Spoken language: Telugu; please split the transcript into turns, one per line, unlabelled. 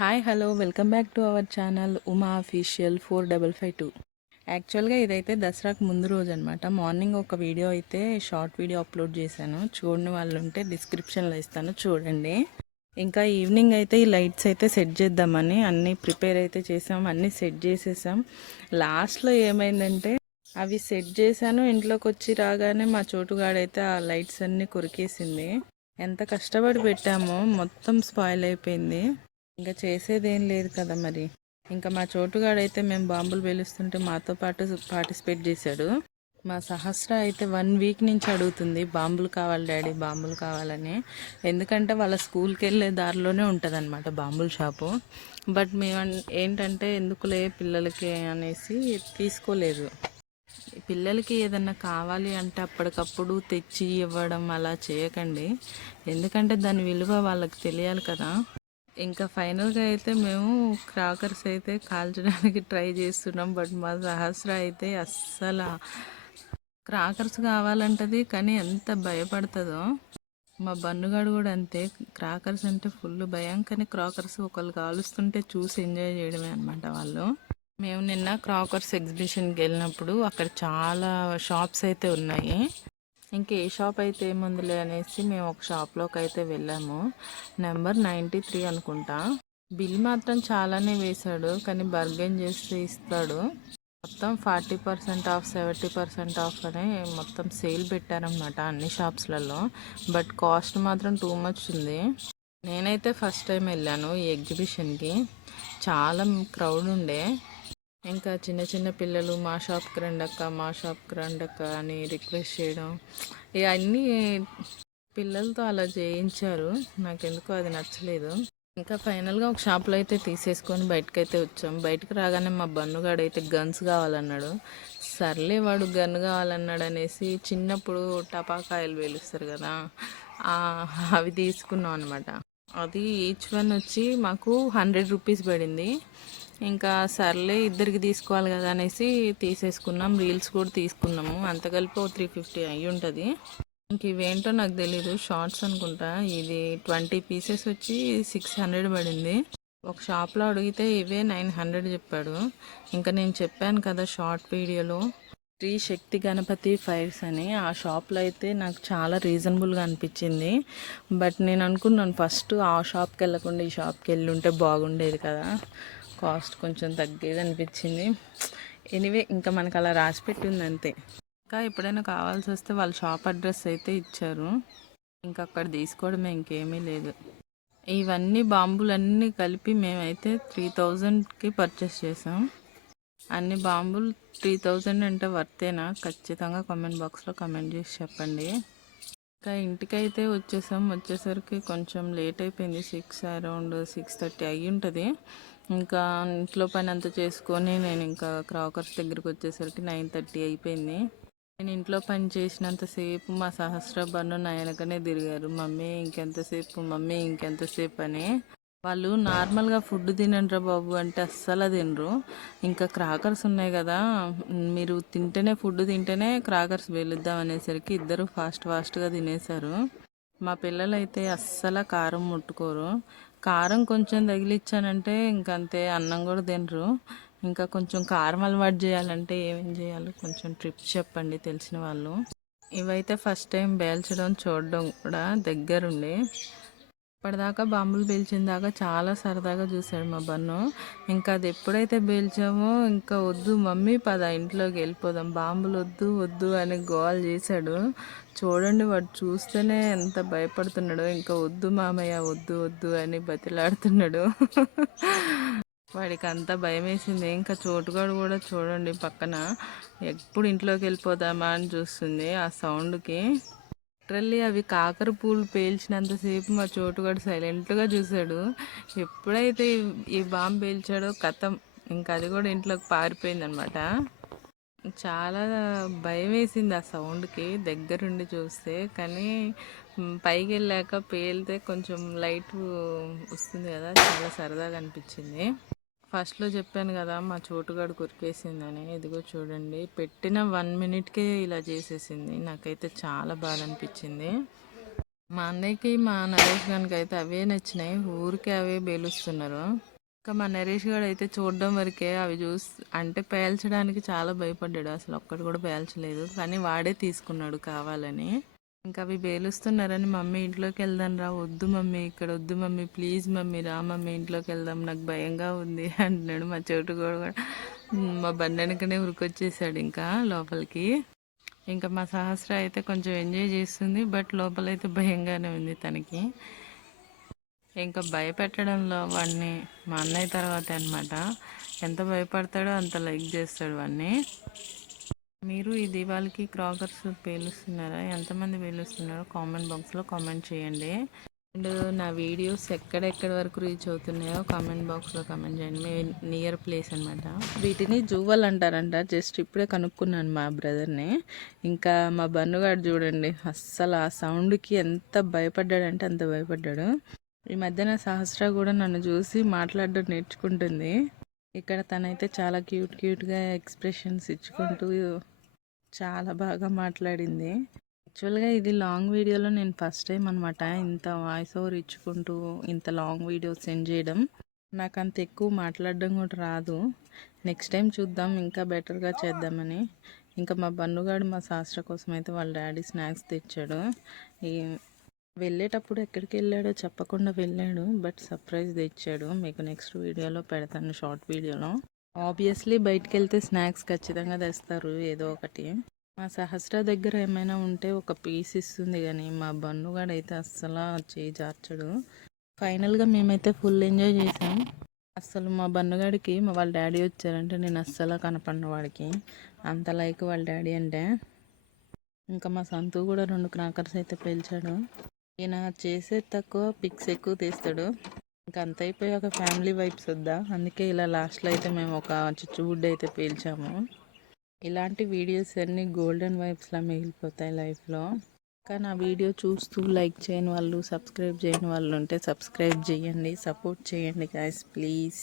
Hi hello welcome back to our channel Uma official four double five two యాక్చువల్గా ఇదైతే దసరాకు ముందు రోజు అనమాట మార్నింగ్ ఒక వీడియో అయితే షార్ట్ వీడియో అప్లోడ్ చేశాను. చూడని వాళ్ళు ఉంటే డిస్క్రిప్షన్లో ఇస్తాను చూడండి. ఇంకా ఈవినింగ్ అయితే ఈ లైట్స్ అయితే సెట్ చేద్దామని అన్నీ ప్రిపేర్ అయితే చేసాం అన్నీ సెట్ చేసేసాం. లాస్ట్లో ఏమైందంటే అవి సెట్ చేశాను ఇంట్లోకి వచ్చి రాగానే మా చోటుగాడైతే ఆ లైట్స్ అన్నీ కొరికేసింది. ఎంత కష్టపడి పెట్టామో మొత్తం స్పాయిల్ అయిపోయింది. ఇంకా చేసేదేం లేదు కదా మరి. ఇంకా మా చోటుగాడైతే మేము బాంబులు పేలుస్తుంటే మాతో పాటు పార్టిసిపేట్ చేశాడు. మా సహస్ర అయితే వన్ వీక్ నుంచి అడుగుతుంది బాంబులు కావాలి డాడీ బాంబులు కావాలని. ఎందుకంటే వాళ్ళ స్కూల్కి వెళ్ళే దారిలోనే ఉంటుంది అనమాట బాంబుల షాపు. బట్ మేము ఏంటంటే ఎందుకులే పిల్లలకి అనేసి తీసుకోలేదు. పిల్లలకి ఏదన్నా కావాలి అంటే అప్పటికప్పుడు తెచ్చి ఇవ్వడం అలా చేయకండి. ఎందుకంటే దాని విలువ వాళ్ళకి తెలియాలి కదా. ఇంకా ఫైనల్గా అయితే మేము క్రాకర్స్ అయితే కాల్చడానికి ట్రై చేస్తున్నాం బట్ మా సహస్ర అయితే అస్సలు. క్రాకర్స్ కావాలంటది కానీ ఎంత భయపడుతుందో. మా బన్నుగాడు కూడా అంతే క్రాకర్స్ అంటే ఫుల్ భయం కానీ క్రాకర్స్ ఒకళ్ళు కాలుస్తుంటే చూసి ఎంజాయ్ చేయడమే అనమాట వాళ్ళు. మేము నిన్న క్రాకర్స్ ఎగ్జిబిషన్కి వెళ్ళినప్పుడు అక్కడ చాలా షాప్స్ అయితే ఉన్నాయి. ఇంకా ఏ షాప్ అయితే ఏముందిలే అనేసి మేము ఒక షాప్లోకి అయితే వెళ్ళాము. నెంబర్ నైంటీ త్రీ అనుకుంటా. బిల్ మాత్రం చాలానే వేశాడు కానీ బర్గెన్ చేస్తే ఇస్తాడు. మొత్తం forty percent off seventy percent off అని మొత్తం సేల్ పెట్టారనమాట అన్ని షాప్స్లలో బట్ కాస్ట్ మాత్రం టూ మచ్ ఉంది. నేనైతే ఫస్ట్ టైం వెళ్ళాను ఈ ఎగ్జిబిషన్కి చాలా క్రౌడ్ ఉండే. ఇంకా చిన్న చిన్న పిల్లలు మా షాప్కి రండక్క మా షాప్కి రండక్క అని రిక్వెస్ట్ చేయడం. ఇక అన్నీ పిల్లలతో అలా చేయించారు. నాకెందుకో అది నచ్చలేదు. ఇంకా ఫైనల్గా ఒక షాప్లో అయితే తీసేసుకొని బయటకు అయితే వచ్చాం. బయటకు రాగానే మా బన్నుగాడు అయితే గన్స్ కావాలన్నాడు. సర్లే వాడు గన్ కావాలన్నాడు అనేసి చిన్నప్పుడు టపాకాయలు వేలుస్తారు కదా అవి తీసుకున్నాం అనమాట అది ఈచ్ వన్ వచ్చి మాకు హండ్రెడ్ రూపీస్ పడింది. ఇంకా సర్లే ఇద్దరికి తీసుకోవాలి కదా అనేసి తీసేసుకున్నాం. రీల్స్ కూడా తీసుకున్నాము. అంత కలిపి ఓ త్రీ ఫిఫ్టీ అయ్యి ఉంటుంది. ఇంక ఇవేంటో నాకు తెలీదు. షార్ట్స్ అనుకుంటా. ఇది ట్వంటీ పీసెస్ వచ్చి సిక్స్ హండ్రెడ్ పడింది. ఒక షాప్లో అడిగితే ఇవే నైన్ హండ్రెడ్ చెప్పాడు. ఇంకా నేను చెప్పాను కదా షార్ట్ వీడియోలో. శ్రీ శక్తి గణపతి ఫైర్స్ అని. ఆ షాప్లో అయితే నాకు చాలా రీజనబుల్గా అనిపించింది. బట్ నేను అనుకున్నాను ఫస్ట్ ఆ షాప్కి వెళ్ళకుండా ఈ షాప్కి వెళ్ళి ఉంటే బాగుండేది కదా. కాస్ట్ కొంచెం తగ్గేది అనిపించింది ఎనీవే ఇంకా మనకు అలా రాసి పెట్టింది అంతే ఇంకా ఎప్పుడైనా కావాల్సి వస్తే వాళ్ళ షాప్ అడ్రస్ అయితే ఇచ్చారు. ఇంకా అక్కడ తీసుకోవడమే ఇంకేమీ లేదు. ఇవన్నీ బాంబులన్నీ కలిపి మేమైతే త్రీ థౌజండ్కి పర్చేస్ చేసాం. అన్ని బాంబులు త్రీ థౌజండ్ అంటే వర్తేనా ఖచ్చితంగా కామెంట్ బాక్స్లో కమెంట్ చేసి చెప్పండి. ఇంకా ఇంటికైతే వచ్చేసాం. వచ్చేసరికి కొంచెం లేట్ అయిపోయింది. సిక్స్ అరౌండ్ సిక్స్ థర్టీ అయ్యి ఉంటుంది ఇంకా ఇంట్లో పని అంతా చేసుకొని నేను ఇంకా క్రాకర్స్ దగ్గరికి వచ్చేసరికి నైన్ థర్టీ అయిపోయింది. నేను ఇంట్లో పని చేసినంతసేపు మా సహస్ర బన్ను నా వెనకనే తిరిగారు. మమ్మీ ఇంకెంతసేపు? మమ్మీ ఇంకెంతసేపు అని వాళ్ళు నార్మల్గా ఫుడ్ తినండ్రా బాబు అంటే అస్సలు తినరు. ఇంకా క్రాకర్స్ ఉన్నాయి కదా మీరు తింటేనే ఫుడ్ తింటేనే క్రాకర్స్ వెలుద్దాం అనేసరికి ఇద్దరు ఫాస్ట్ ఫాస్ట్గా తినేశారు. మా పిల్లలు అయితే అస్సలు కారం ముట్టుకోరు. కారం కొంచెం తగిలిచ్చానంటే ఇంకంతే అన్నం కూడా తినరు. ఇంకా కొంచెం కారం అలవాటు చేయాలంటే ఏమేం చేయాలో కొంచెం ట్రిప్స్ చెప్పండి తెలిసిన వాళ్ళు. ఇవైతే ఫస్ట్ టైం బేల్చడం చూడడం కూడా దగ్గరుండి. ఇప్పటిదాకా బాంబులు పేల్చిందాకా చాలా సరదాగా చూశాడు మా బన్ను. ఇంకా అది ఎప్పుడైతే పేల్చామో ఇంకా వద్దు మమ్మీ పద ఇంట్లోకి వెళ్ళిపోదాం. బాంబులు వద్దు వద్దు అని గోల్ చేశాడు. చూడండి వాడు చూస్తేనే ఎంత భయపడుతున్నాడు. ఇంకా వద్దు మామయ్య వద్దు వద్దు అని బతిలాడుతున్నాడు. వాడికి అంత భయం వేసింది ఇంకా చోటుగాడు కూడా చూడండి పక్కన. ఎప్పుడు ఇంట్లోకి వెళ్ళిపోదామా అని చూస్తుంది ఆ సౌండ్కి. లిటరల్లీ అవి కాకర పూలు పేల్చినంతసేపు మా చోటుగాడు సైలెంట్గా చూశాడు. ఎప్పుడైతే ఈ- బాంబు పేల్చాడో కథం ఇంకా అది కూడా ఇంట్లోకి పారిపోయింది అనమాట చాలా భయం వేసింది ఆ సౌండ్కి దగ్గరుండి చూస్తే కానీ పైకి వెళ్ళాక పేలితే కొంచెం లైట్ వస్తుంది కదా చాలా సరదాగా అనిపించింది. ఫస్ట్లో చెప్పాను కదా మా చోటుగాడు కొరికేసిందని. ఇదిగో చూడండి పెట్టిన వన్ మినిట్కే ఇలా చేసేసింది. నాకైతే చాలా బాధ అనిపించింది మా అన్నయ్యకి మా నరేష్ గారికి అయితే అవే నచ్చినాయి. ఊరికే అవే బేలుస్తున్నారు. ఇంకా మా నరేష్ గారు అయితే చూడడం వరకే అవి చూసి అంటే పేల్చడానికి చాలా భయపడ్డాడు. అసలు ఒక్కటి కూడా పేల్చలేదు. కానీ వాడే తీసుకున్నాడు కావాలని. ఇంకా అవి పేలుస్తున్నారని మమ్మీ ఇంట్లోకి వెళ్దాం రా వద్దు మమ్మీ ఇక్కడ వద్దు మమ్మీ ప్లీజ్ మమ్మీ రా మమ్మీ ఇంట్లోకి వెళ్దాం నాకు భయంగా ఉంది అంటున్నాడు మా చోటు కూడా. మా బండి వెనకనే ఉరికొచ్చేసాడు ఇంకా లోపలికి. ఇంకా మా సహస్ర అయితే కొంచెం ఎంజాయ్ చేస్తుంది బట్ లోపలైతే భయంగానే ఉంది తనకి. ఇంకా భయపెట్టడంలో వాడిని మా అన్నయ్య తర్వాత అనమాట ఎంత భయపడతాడో అంత లైక్ చేస్తాడు వాడిని మీరు ఈ దివాళికి క్రాకర్స్ పేలుస్తున్నారా? ఎంతమంది పేలుస్తున్నారో కామెంట్ బాక్స్లో కామెంట్ చేయండి. అండ్ నా వీడియోస్ ఎక్కడెక్కడ వరకు రీచ్ అవుతున్నాయో కామెంట్ బాక్స్లో కామెంట్ చేయండి. మీ నియర్ ప్లేస్ అనమాట వీటిని జూవల్ అంటారంట. జస్ట్ ఇప్పుడే కనుక్కున్నాను మా బ్రదర్ని. ఇంకా మా బన్నుగాడు చూడండి అస్సలు ఆ సౌండ్కి ఎంత భయపడ్డాడంటే అంత భయపడ్డాడు. ఈ మధ్యన సహస్ర కూడా నన్ను చూసి మాట్లాడడం నేర్చుకుంటుంది. ఇక్కడ తనైతే చాలా క్యూట్ క్యూట్గా ఎక్స్ప్రెషన్స్ ఇచ్చుకుంటూ చాలా బాగా మాట్లాడింది. యాక్చువల్గా ఇది లాంగ్ వీడియోలో నేను ఫస్ట్ టైం అనమాట ఇంత వాయిస్ ఓవర్ ఇచ్చుకుంటూ ఇంత లాంగ్ వీడియో సెండ్ చేయడం. నాకు అంత ఎక్కువ మాట్లాడడం కూడా రాదు. నెక్స్ట్ టైం చూద్దాం ఇంకా బెటర్గా చేద్దామని. ఇంకా మా బన్నుగాడు మా శాస్త్ర కోసం అయితే వాళ్ళ డాడీ స్నాక్స్ తెచ్చాడు. ఈ వెళ్ళేటప్పుడు ఎక్కడికి వెళ్ళాడో చెప్పకుండా వెళ్ళాడు బట్ సర్ప్రైజ్ తెచ్చాడు. మీకు నెక్స్ట్ వీడియోలో పెడతాను షార్ట్ వీడియోలో. ఆబ్వియస్లీ బయటికి వెళ్తే స్నాక్స్ ఖచ్చితంగా తెస్తారు ఏదో ఒకటి. మా సహస్ర దగ్గర ఏమైనా ఉంటే ఒక పీస్ ఇస్తుంది కానీ మా బన్నుగాడు అయితే అస్సలు చేయి జార్చడు. ఫైనల్గా మేమైతే ఫుల్ ఎంజాయ్ చేసాం. అస్సలు మా బన్నుగాడికి మా వాళ్ళ డాడీ వచ్చారంటే నేను అస్సలు కనపడిన వాడికి. అంత లైక్ వాళ్ళ డాడీ అంటే. ఇంకా మా సంతు కూడా రెండు క్రాకర్స్ అయితే పేల్చాడు. ఈయన చేసే తక్కువ పిక్స్ ఎక్కువ తీస్తాడు. ఇంకా అంత అయిపోయి ఒక ఫ్యామిలీ వైబ్స్ వద్దా? అందుకే ఇలా లాస్ట్లో అయితే మేము ఒక చుచ్చుబుడ్డ అయితే పేల్చాము. ఇలాంటి వీడియోస్ అన్నీ గోల్డెన్ వైబ్స్లా మిగిలిపోతాయి లైఫ్లో. కానీ ఆ వీడియో చూస్తూ లైక్ చేయని వాళ్ళు సబ్స్క్రైబ్ చేయని వాళ్ళు ఉంటే సబ్స్క్రైబ్ చేయండి సపోర్ట్ చేయండి గాయస్ ప్లీజ్